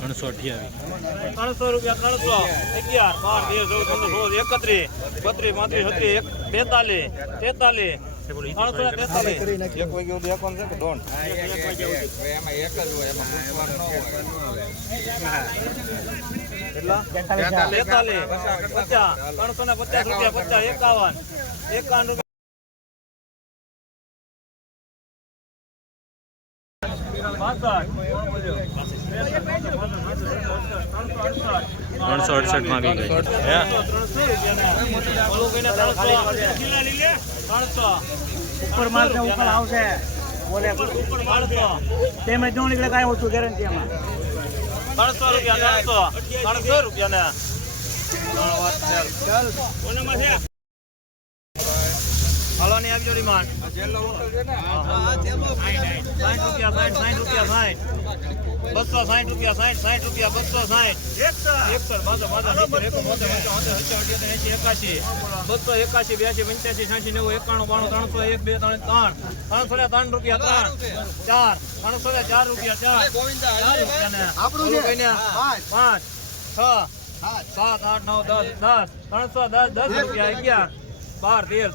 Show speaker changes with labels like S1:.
S1: ત્રણસો
S2: અઠ્યાવીસ.
S1: ત્રણસો રૂપિયા ત્રણસો. અગિયાર બાર તેર ચૌદ પંદર સોળ એકત્રીસ. બત્રીસ પાંત્રીસ છત્રીસ બેતાલીસ. તેતાલીસ.
S3: એક છે કે દોઢ?
S1: તેતાલીસ પચાસ ત્રણસો ને પચાસ. રૂપિયા પચાસ એકાવન. એકાવન રૂપિયા.
S2: ત્રણસો અડસઠ. માં બી ગઈ.
S1: ઉપર માલ છે ઉપર આવશે. બોલે તેમાં જો નીકળે કાંઈ ઓછું ગેરંટી એમાં. ત્રણસો રૂપિયા ત્રણસો ત્રણસો રૂપિયા ને હાલો ની? આપજો ડિમાન્ડ સાઠ રૂપિયા સાઠ સાઠ રૂપિયા સાઠ બસો સાઠ રૂપિયા સાઠ સાઠ રૂપિયા બસો સાઠ એકસર બાજો બાજો એકાશી. બસો એકાશી બ્યાસી પંચ્યાસી છ્યાસી નેવું એકાણું બાણું ત્રણસો એક બે ત્રણ ત્રણ. ત્રણસો ને ત્રણ રૂપિયા ત્રણ. ચાર. ત્રણસો ને ચાર રૂપિયા ચાર. પાંચ. છ. સાત આઠ નવ દસ દસ. ત્રણસો દસ દસ રૂપિયા અગિયાર. બાર તેર